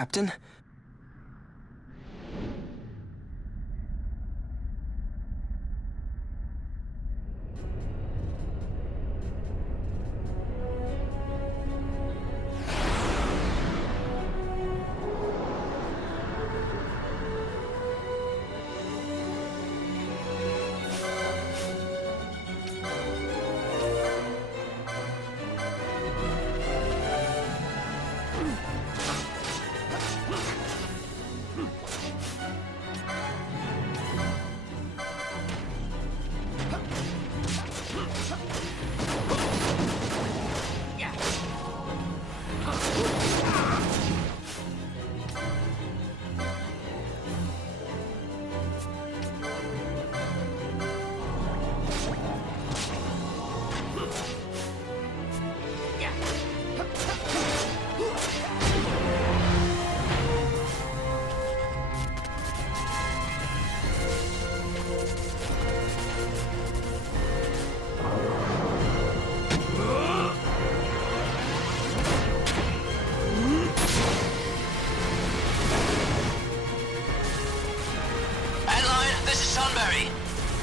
Captain?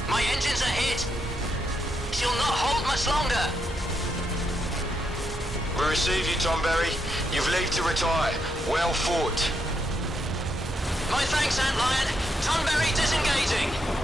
My engines are hit. She'll not hold much longer. We receive you, Tomberry. You've leave to retire. Well fought. My thanks, Antlion. Tomberry disengaging.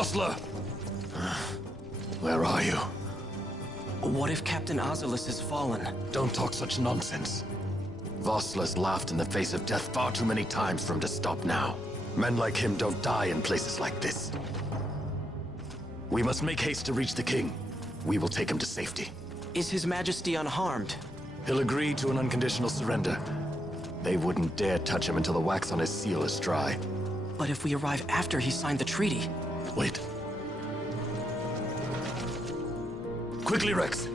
Vossler! Where are you? What if Captain Ozulus has fallen? Don't talk such nonsense. Vossler's laughed in the face of death far too many times for him to stop now. Men like him don't die in places like this. We must make haste to reach the king. We will take him to safety. Is His Majesty unharmed? He'll agree to an unconditional surrender. They wouldn't dare touch him until the wax on his seal is dry. But if we arrive after he signed the treaty? Wait. Quickly, Reks!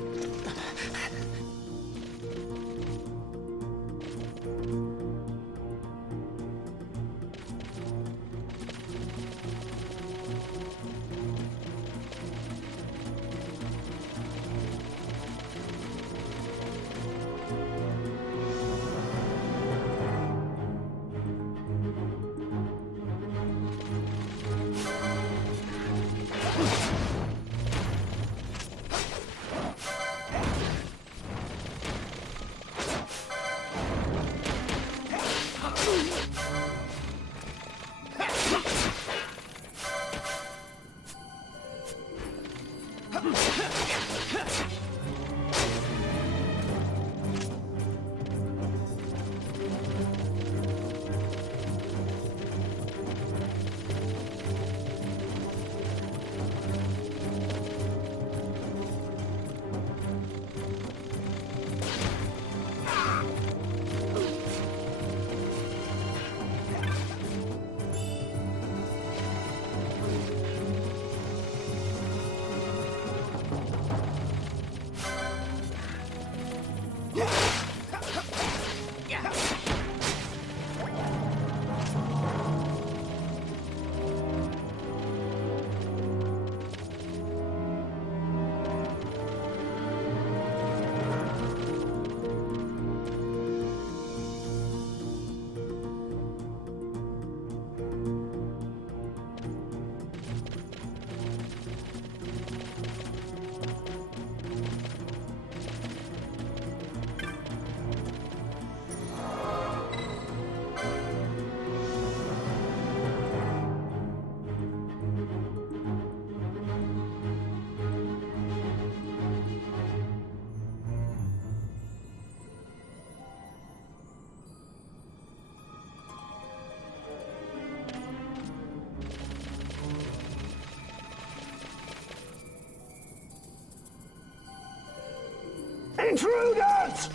Intruders!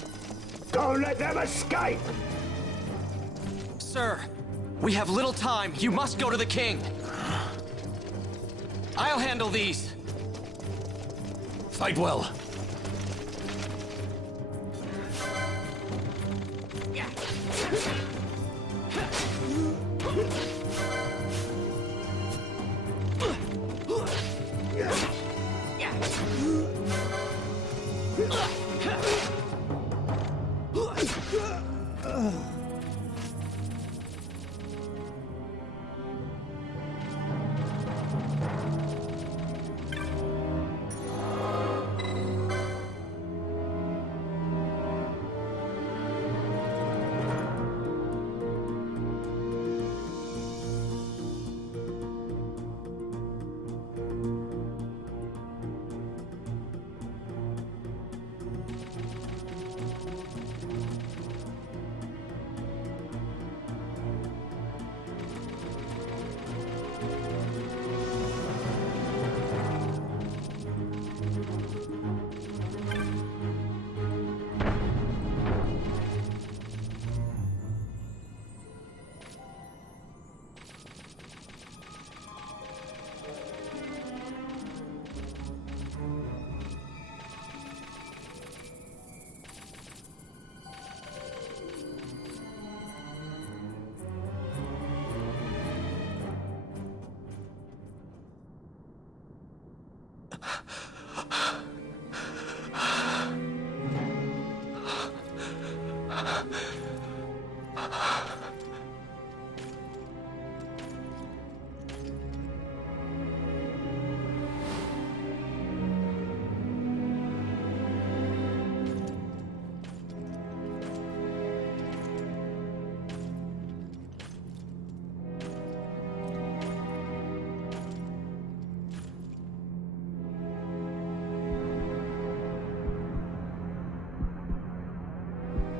Don't let them escape! Sir, we have little time. You must go to the king. I'll handle these. Fight well.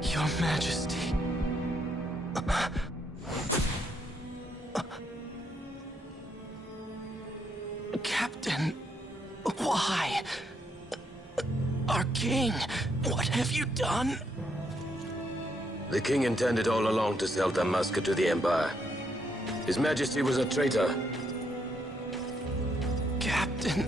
Your Majesty. Captain, why? Our king, what have you done? The king intended all along to sell Damascus to the Empire. His Majesty was a traitor. Captain,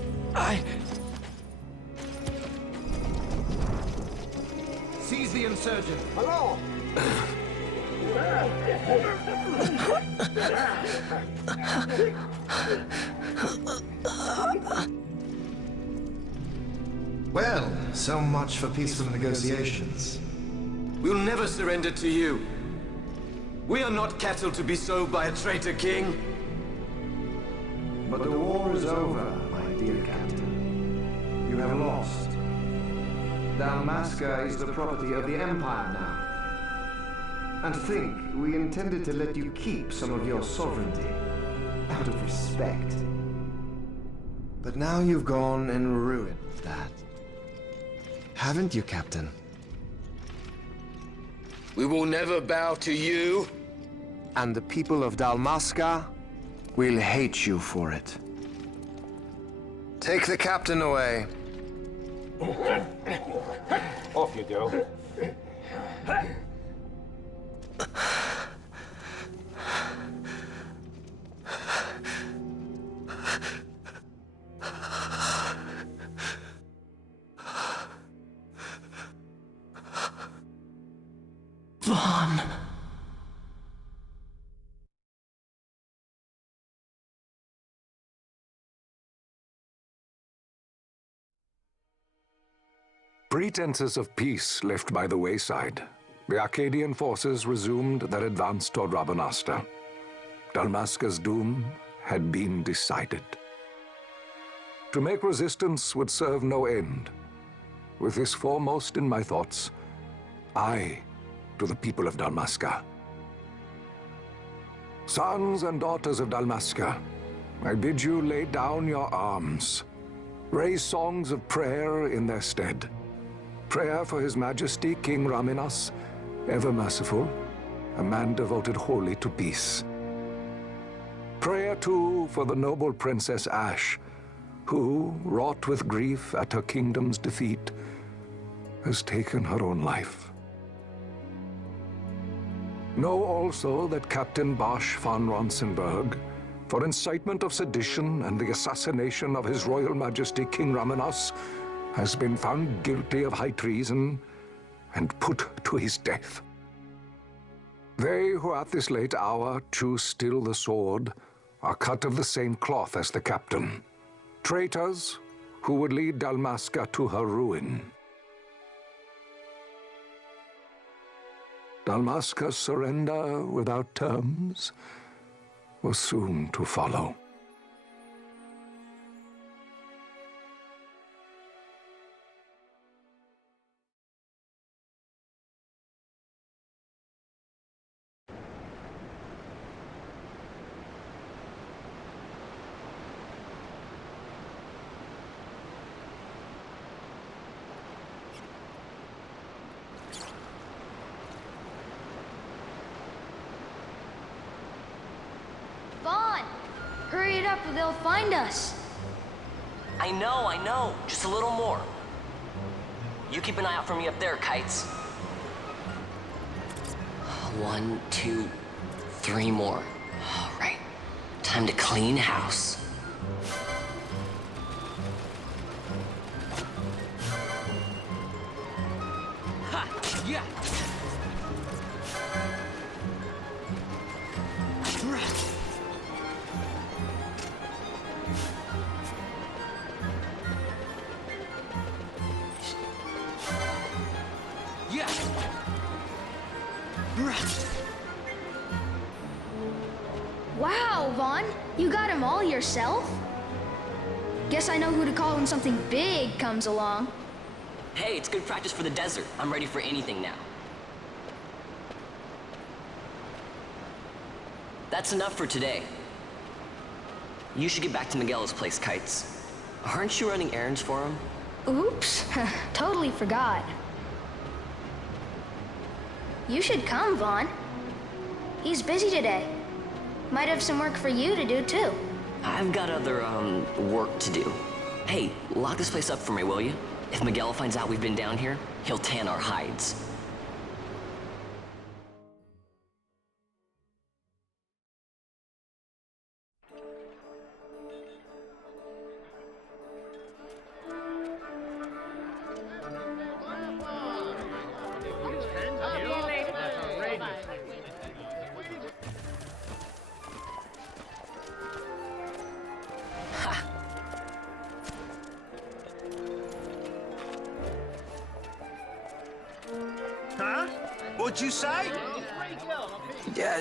Seize the insurgent. Hello! Well, so much for peaceful negotiations. We'll never surrender to you. We are not cattle to be sold by a traitor king. But the war is over, my dear captain. You have lost. Dalmasca is the property of the Empire now. And to think, we intended to let you keep some of your sovereignty, out of respect. But now you've gone and ruined that. Haven't you, Captain? We will never bow to you. And the people of Dalmasca will hate you for it. Take the captain away. Off you go. Vaughn. Pretenses of peace left by the wayside, the Arcadian forces resumed their advance toward Rabanasta. Dalmasca's doom had been decided. To make resistance would serve no end. With this foremost in my thoughts, I to the people of Dalmasca. Sons and daughters of Dalmasca, I bid you lay down your arms. Raise songs of prayer in their stead. Prayer for His Majesty King Raminas, ever merciful, a man devoted wholly to peace. Prayer, too, for the noble Princess Ash, who, wrought with grief at her kingdom's defeat, has taken her own life. Know also that Captain Bosch von Ronsenberg, for incitement of sedition and the assassination of His Royal Majesty King Ramenos, has been found guilty of high treason and put to his death. They who at this late hour choose still the sword are cut of the same cloth as the captain, traitors who would lead Dalmasca to her ruin. Dalmasca's surrender without terms was soon to follow. Hurry it up or they'll find us. I know. Just a little more. You keep an eye out for me up there, Kites. 1, 2, 3 more. All right. Time to clean house. Ha! Yeah! Wow, Vaughn, you got him all yourself? Guess I know who to call when something big comes along. Hey, it's good practice for the desert. I'm ready for anything now. That's enough for today. You should get back to Migelo's place, Kites. Aren't you running errands for him? Oops, totally forgot. You should come, Vaughn. He's busy today. Might have some work for you to do, too. I've got other, work to do. Hey, lock this place up for me, will you? If Migelo finds out we've been down here, he'll tan our hides. Huh? What'd you say?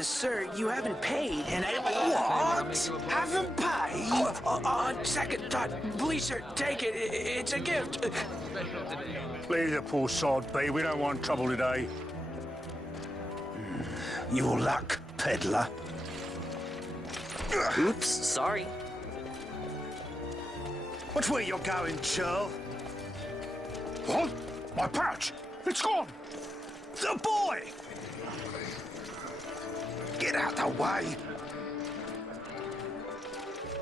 Sir, you haven't paid, and I... What? Haven't paid? On second thought, please, sir, take it. It's a gift. Leave the poor sod be. We don't want trouble today. Your luck, peddler. Oops, sorry. Watch where you're going, churl. What? My pouch! It's gone! The boy! Get out the way!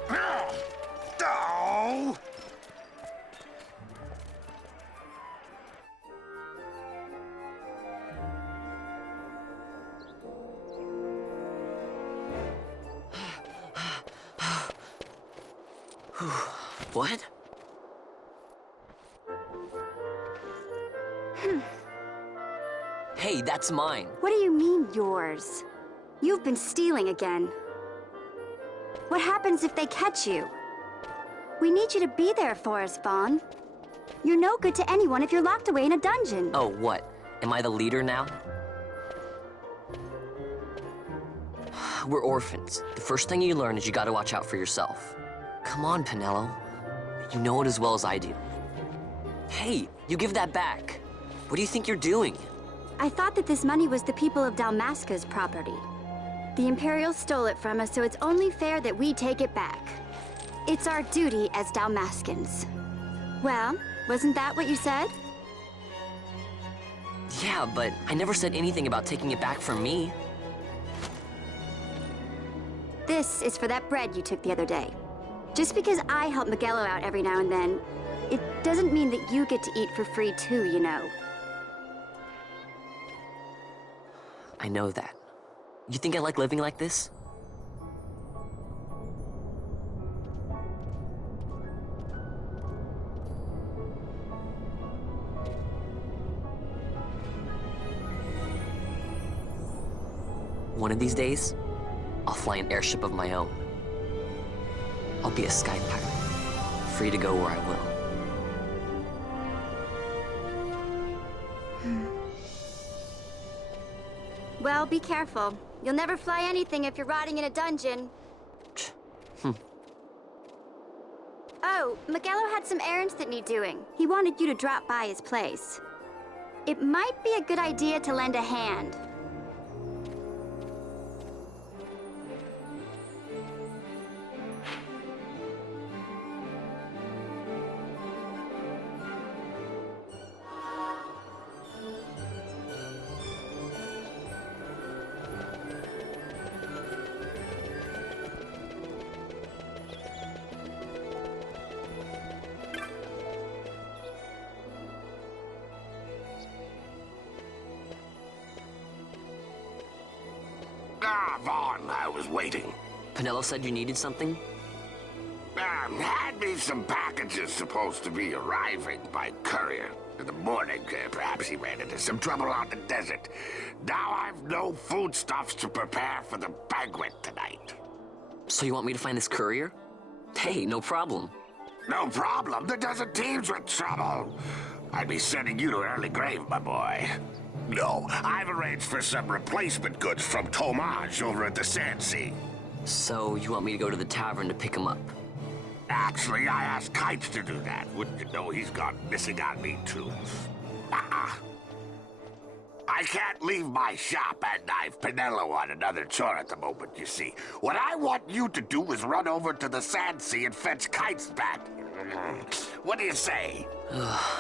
Oh! What? Hey, that's mine. What do you mean, yours? You've been stealing again. What happens if they catch you? We need you to be there for us, Vaughn. You're no good to anyone if you're locked away in a dungeon. Oh, what? Am I the leader now? We're orphans. The first thing you learn is you gotta watch out for yourself. Come on, Penelo. You know it as well as I do. Hey, you give that back. What do you think you're doing? I thought that this money was the people of Dalmasca's property. The Imperials stole it from us, so it's only fair that we take it back. It's our duty as Dalmascans. Well, wasn't that what you said? Yeah, but I never said anything about taking it back from me. This is for that bread you took the other day. Just because I help Migelo out every now and then, it doesn't mean that you get to eat for free too, you know. I know that. You think I like living like this? One of these days, I'll fly an airship of my own. I'll be a sky pirate, free to go where I will. Well, be careful. You'll never fly anything if you're rotting in a dungeon. Oh, Migelo had some errands that need doing. He wanted you to drop by his place. It might be a good idea to lend a hand. Vaughn, I was waiting. Penelo said you needed something? Had me some packages supposed to be arriving by courier. In the morning, perhaps he ran into some trouble out in the desert. Now I've no foodstuffs to prepare for the banquet tonight. So you want me to find this courier? Hey, no problem. No problem. The desert teems with trouble. I'd be sending you to early grave, my boy. No, I've arranged for some replacement goods from Tomaj over at the Sand Sea. So you want me to go to the tavern to pick him up? Actually, I asked Kites to do that. Wouldn't you know he's gone missing on me, too? I can't leave my shop, and I've Penelo on another chore at the moment, you see. What I want you to do is run over to the Sand Sea and fetch Kites back. What do you say?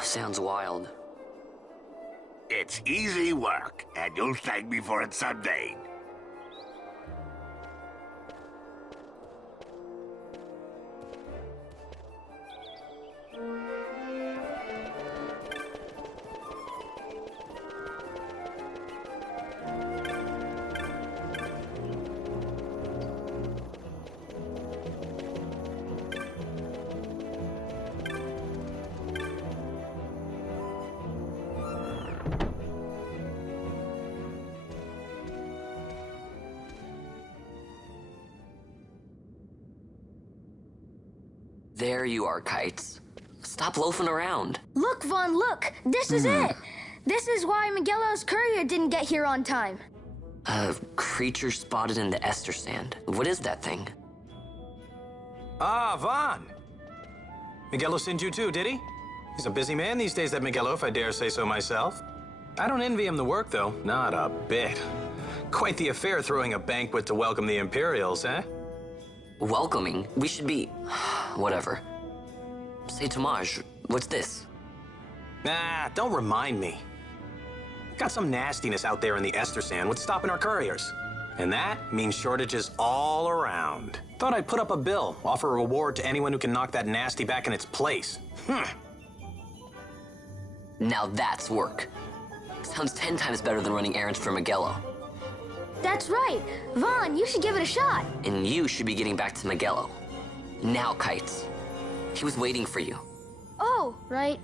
Sounds wild. It's easy work, and you'll thank me for it someday. There you are, Kites. Stop loafing around. Look, Vaughn, look! This is it! This is why Migelo's courier didn't get here on time. A creature spotted in the ester sand. What is that thing? Ah, Vaughn! Migelo sent you too, did he? He's a busy man these days, that Migelo, if I dare say so myself. I don't envy him the work, though. Not a bit. Quite the affair throwing a banquet to welcome the Imperials, eh? Welcoming? We should be... whatever. Say, Tomaj, what's this? Ah, don't remind me. Got some nastiness out there in the ester sand. What's stopping our couriers? And that means shortages all around. Thought I'd put up a bill, offer a reward to anyone who can knock that nasty back in its place. Now that's work. Sounds 10 times better than running errands for Migelo. That's right. Vaughn, you should give it a shot. And you should be getting back to Migelo. Now, Kites. He was waiting for you. Oh, right.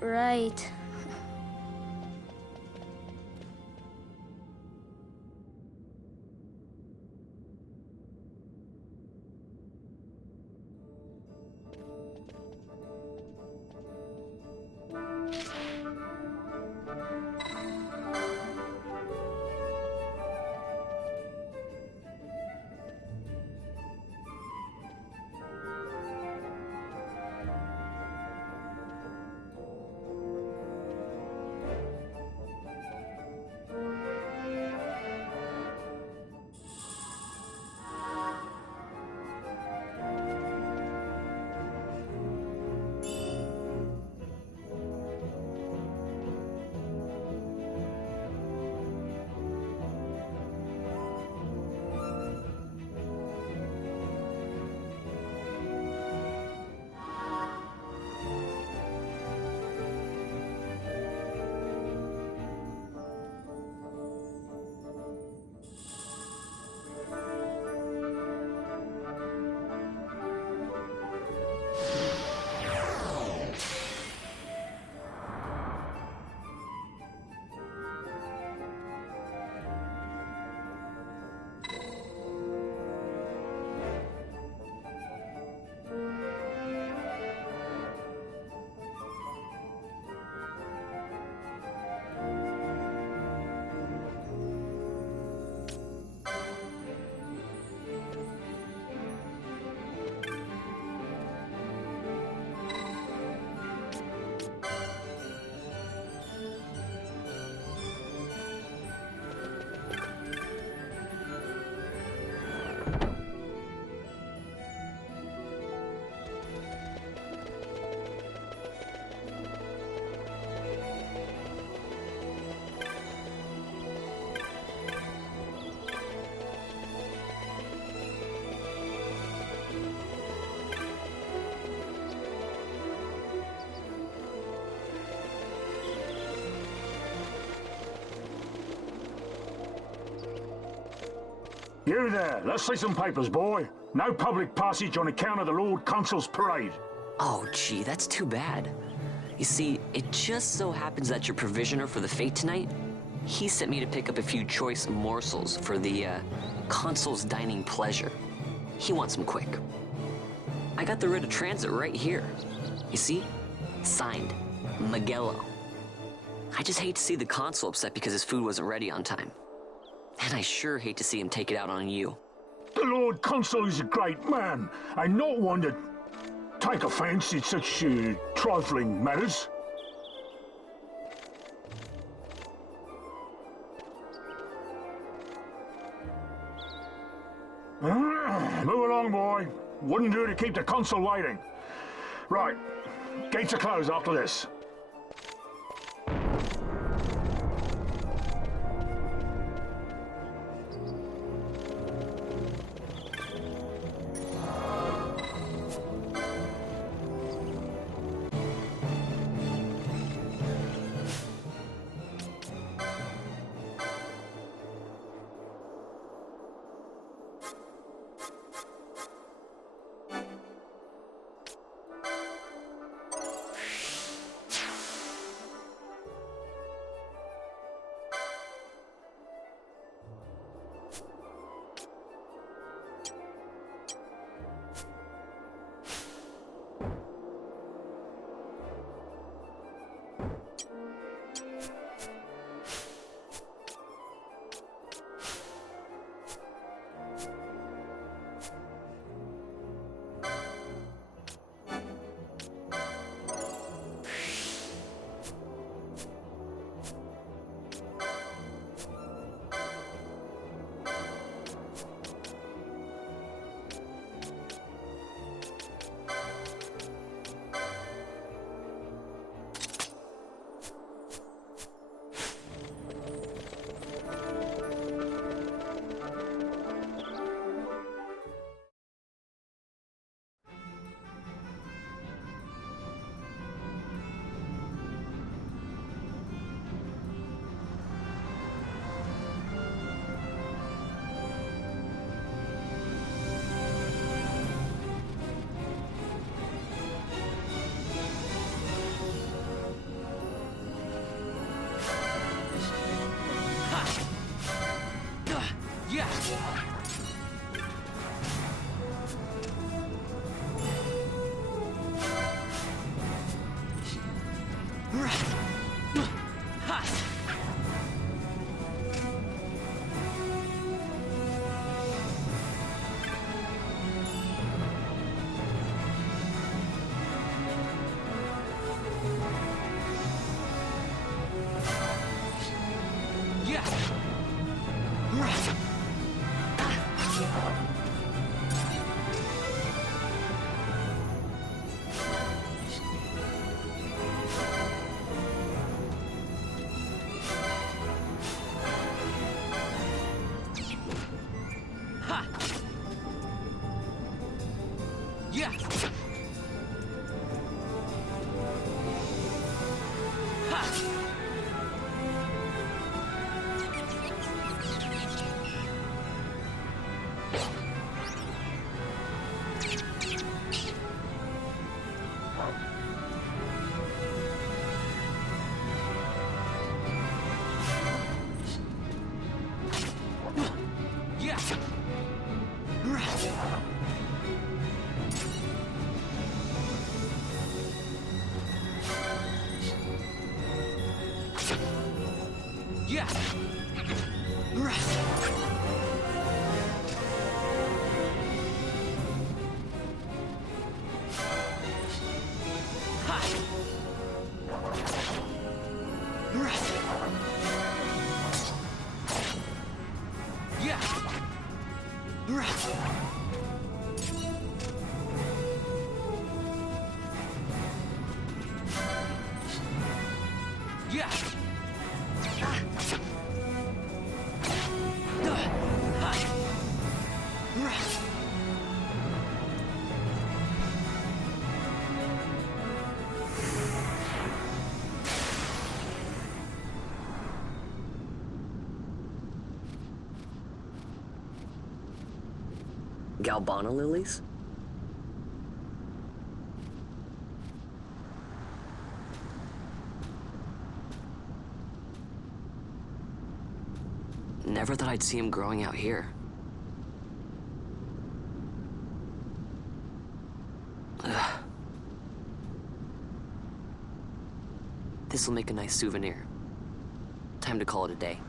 You there, let's see some papers, boy. No public passage on account of the Lord Consul's parade. Oh, gee, that's too bad. You see, it just so happens that your provisioner for the fete tonight, he sent me to pick up a few choice morsels for the, Consul's dining pleasure. He wants them quick. I got the writ of transit right here. You see? Signed, Migelo. I just hate to see the Consul upset because his food wasn't ready on time. And I sure hate to see him take it out on you. The Lord Consul is a great man, and not one to take offense in such trifling matters. Move along, boy. Wouldn't do to keep the Consul waiting. Right, gates are closed after this. Galbana lilies? Never thought I'd see him growing out here. Ugh. This'll make a nice souvenir. Time to call it a day.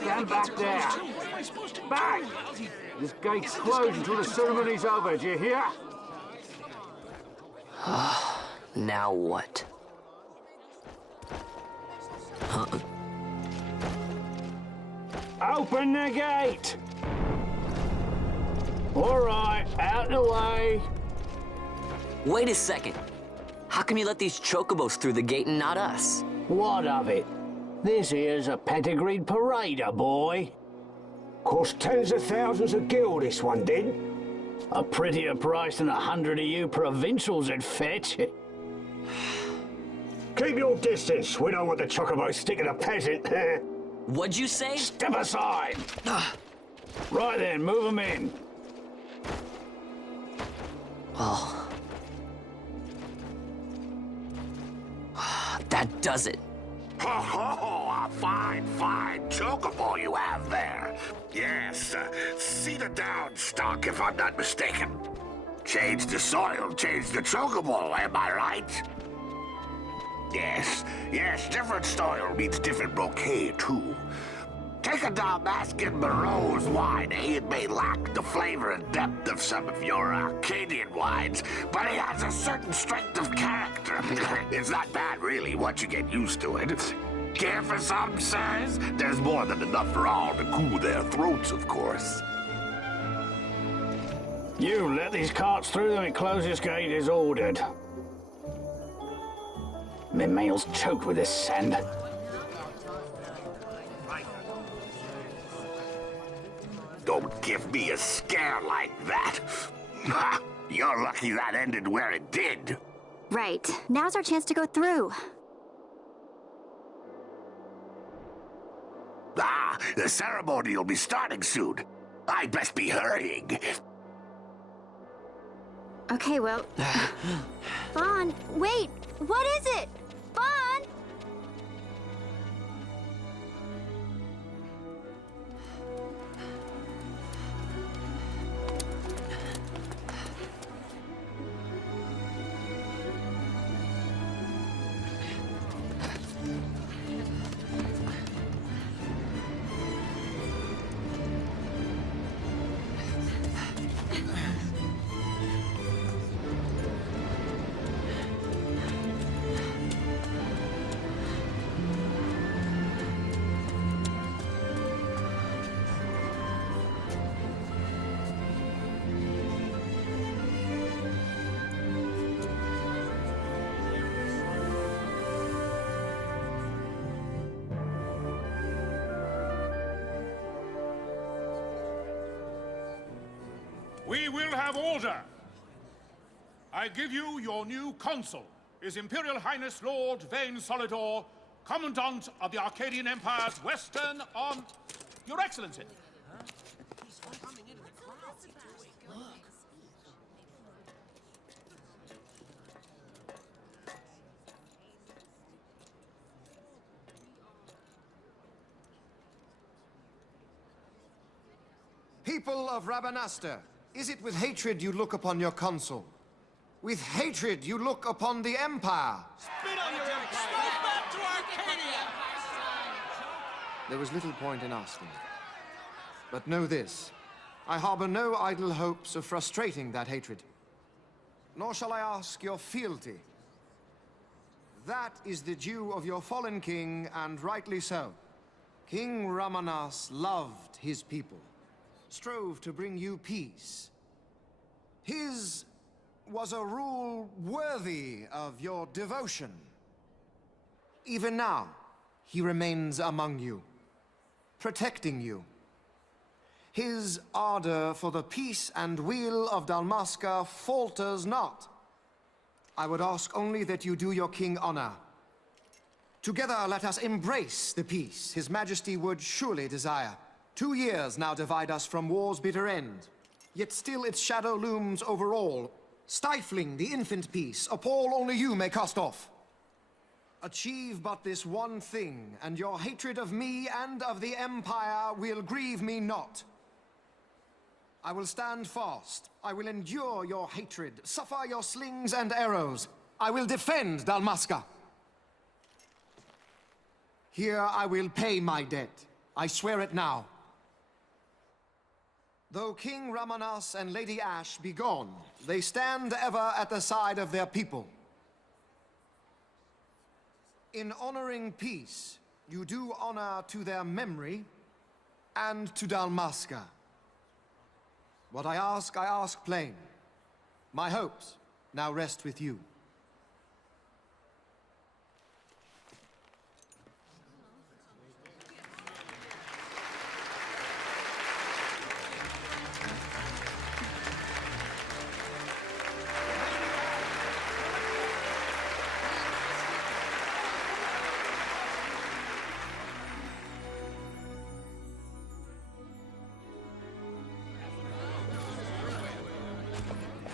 Stand back there. Back! This gate's closed until the ceremony's over, do you hear? Now what? Open the gate! All right, out the way. Wait a second. How come you let these chocobos through the gate and not us? What of it? This here's a pedigreed parader, boy. Cost tens of thousands of gil, this one did. A prettier price than 100 of you provincials would fetch. Keep your distance. We don't want the chocobo sticking a peasant. What'd you say? Step aside. Right then, move them in. Oh. That does it. Oh, a fine chocobo you have there. Yes, cedar down stock, if I'm not mistaken. Change the soil, change the chocobo, am I right? Yes, different soil means different bouquet, too. Take a Dalmascan Moreau's wine, It may lack the flavor and depth of some of your Arcadian wines, but it has a certain strength of character. It's not bad, really, once you get used to it. Care for some, sirs? There's more than enough for all to cool their throats, of course. You let these carts through when closest gate is ordered. My mail's choked with this sand. Don't give me a scare like that. You're lucky that ended where it did. Right. Now's our chance to go through. The ceremony will be starting soon. I'd best be hurrying. Okay, well... Fawn, wait! What is it? Fawn! We will have order. I give you your new consul, His Imperial Highness Lord Vane Solidor, Commandant of the Arcadian Empire's Western on... Your Excellency. People of Rabanastre, is it with hatred you look upon your consul? With hatred you look upon the Empire? Spit on your empire! Straight back to Arcadia! There was little point in asking. But know this, I harbor no idle hopes of frustrating that hatred. Nor shall I ask your fealty. That is the due of your fallen king, and rightly so. King Ramanas loved his people, strove to bring you peace. His was a rule worthy of your devotion. Even now, he remains among you, protecting you. His ardor for the peace and weal of Dalmasca falters not. I would ask only that you do your king honor. Together let us embrace the peace His Majesty would surely desire. 2 years now divide us from war's bitter end, yet still its shadow looms over all, stifling the infant peace a pall only you may cast off. Achieve but this one thing, and your hatred of me and of the Empire will grieve me not. I will stand fast. I will endure your hatred, suffer your slings and arrows. I will defend Dalmasca. Here I will pay my debt. I swear it now. Though King Ramanas and Lady Ash be gone, they stand ever at the side of their people. In honoring peace, you do honor to their memory and to Dalmasca. What I ask plain. My hopes now rest with you.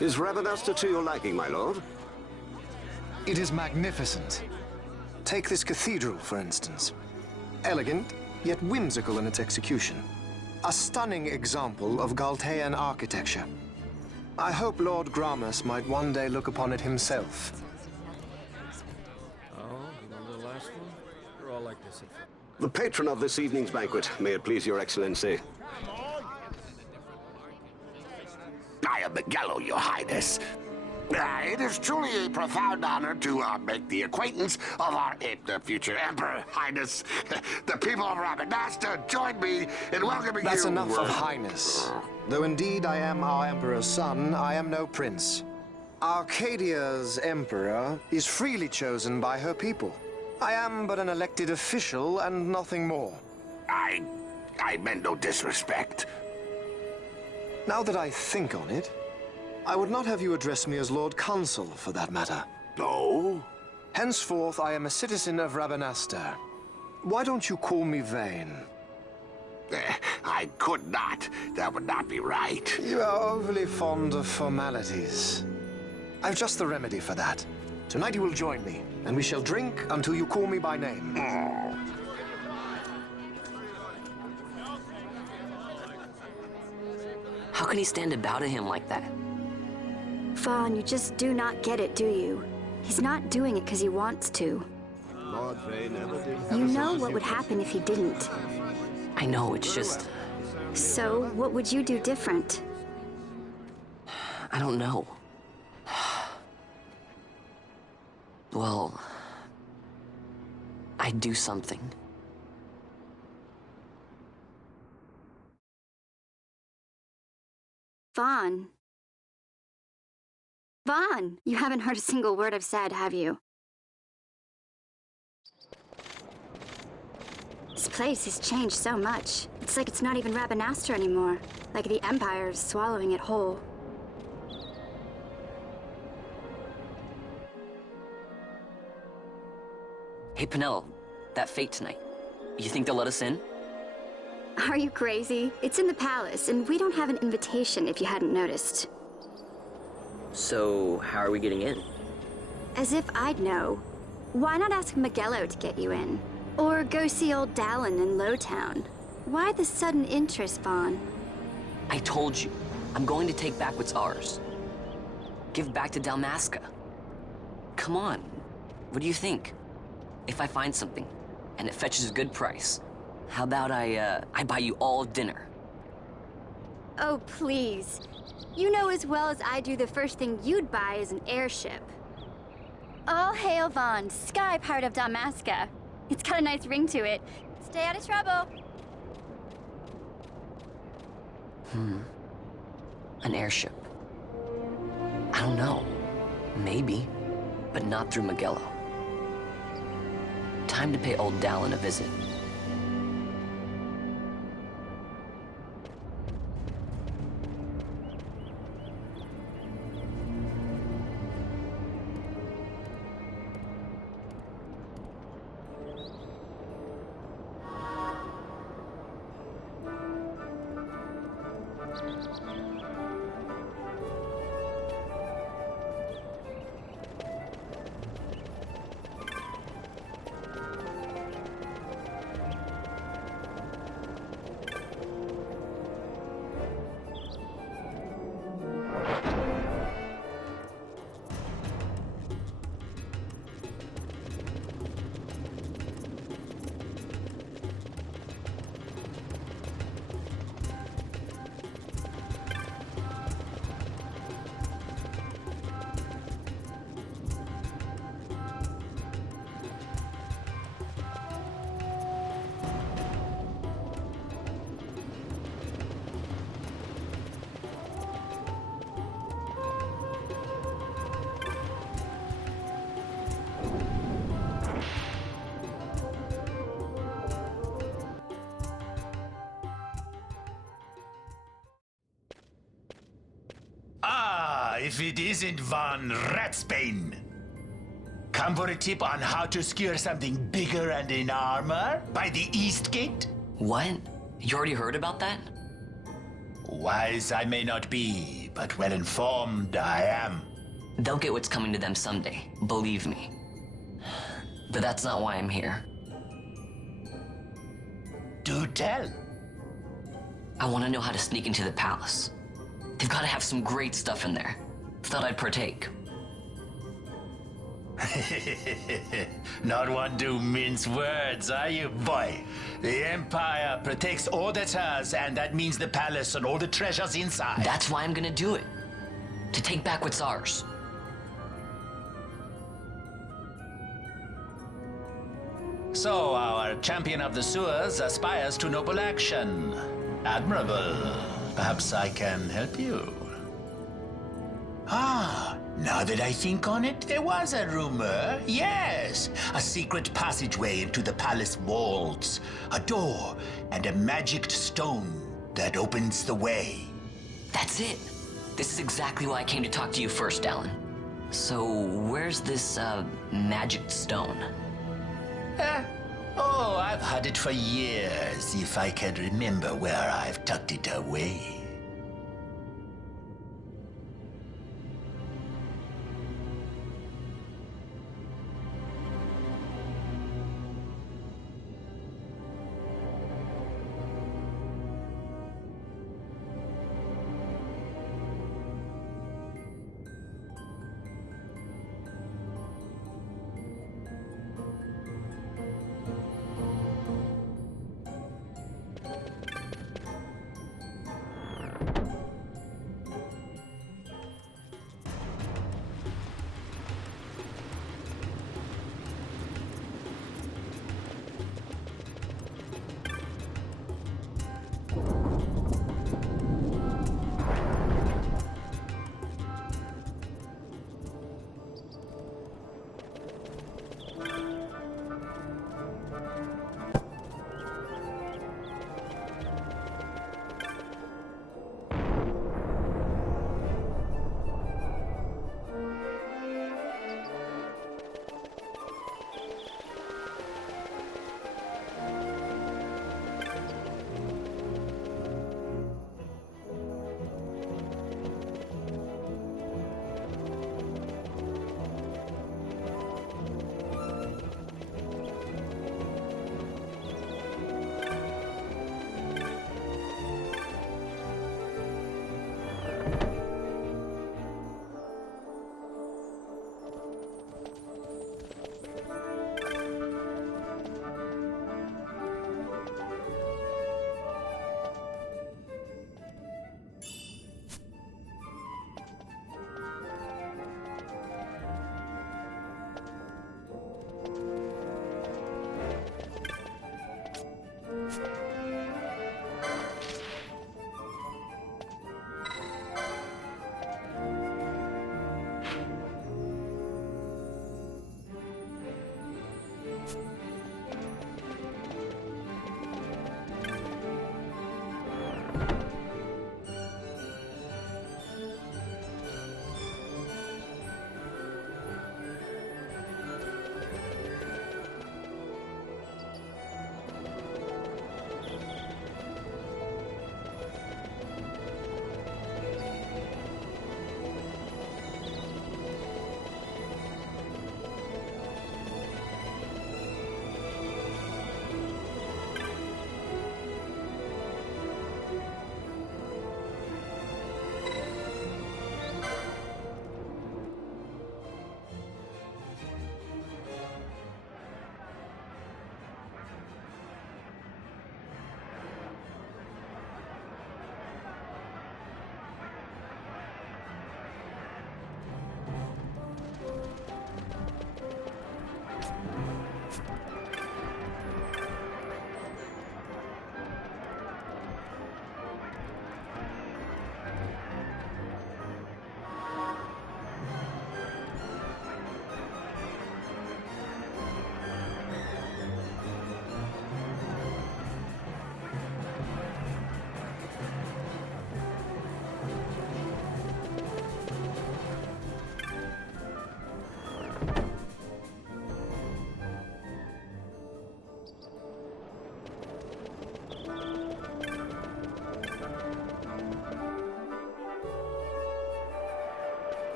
Is Rabanasta to your liking, my lord? It is magnificent. Take this cathedral, for instance. Elegant, yet whimsical in its execution. A stunning example of Galtean architecture. I hope Lord Gramus might one day look upon it himself. Oh, you remember the last one? You're all like this. The patron of this evening's banquet, may it please your excellency. I am Migelo, your highness. It is truly a profound honor to make the acquaintance of our future emperor, highness. The people of Rabanasta join me in welcoming you. That's enough of highness. Though indeed I am our emperor's son, I am no prince. Arcadia's emperor is freely chosen by her people. I am but an elected official and nothing more. I meant no disrespect. Now that I think on it, I would not have you address me as Lord Consul, for that matter. No? Henceforth, I am a citizen of Rabanasta. Why don't you call me Vane? I could not. That would not be right. You are overly fond of formalities. I've just the remedy for that. Tonight you will join me, and we shall drink until you call me by name. How can he stand about to him like that? Vaughn, you just do not get it, do you? He's not doing it because he wants to. You know what would happen if he didn't. I know, it's just... So, what would you do different? I don't know. Well... I'd do something. Vaughn. Vaughn! You haven't heard a single word I've said, have you? This place has changed so much. It's like it's not even Rabanasta anymore. Like the Empire is swallowing it whole. Hey, Penelo, that fete tonight. You think they'll let us in? Are you crazy? It's in the palace, and we don't have an invitation if you hadn't noticed. So, how are we getting in? As if I'd know. Why not ask Migelo to get you in? Or go see old Dallin in Lowtown? Why the sudden interest, Vaughn? I told you, I'm going to take back what's ours. Give back to Dalmasca. Come on, what do you think? If I find something, and it fetches a good price, how about I buy you all dinner? Oh, please. You know as well as I do the first thing you'd buy is an airship. All hail Vaughn, sky part of Dalmasca. It's got a nice ring to it. Stay out of trouble. An airship. I don't know. Maybe, but not through Migelo. Time to pay old Dallin a visit. if it isn't Von Ratsbane. Come for a tip on how to secure something bigger and in armor by the East Gate? What? You already heard about that? Wise I may not be, but well informed I am. They'll get what's coming to them someday, believe me. But that's not why I'm here. Do tell. I want to know how to sneak into the palace. They've got to have some great stuff in there. Thought I'd partake. Not one to mince words, are you, boy? The Empire protects all that's hers, and that means the palace and all the treasures inside. That's why I'm gonna do it. To take back what's ours. So our champion of the sewers aspires to noble action. Admirable. Perhaps I can help you. Ah, now that I think on it, there was a rumor. Yes, a secret passageway into the palace walls. A door and a magic stone that opens the way. That's it. This is exactly why I came to talk to you first, Alan. So, where's this, magic stone? Oh, I've had it for years, if I can remember where I've tucked it away.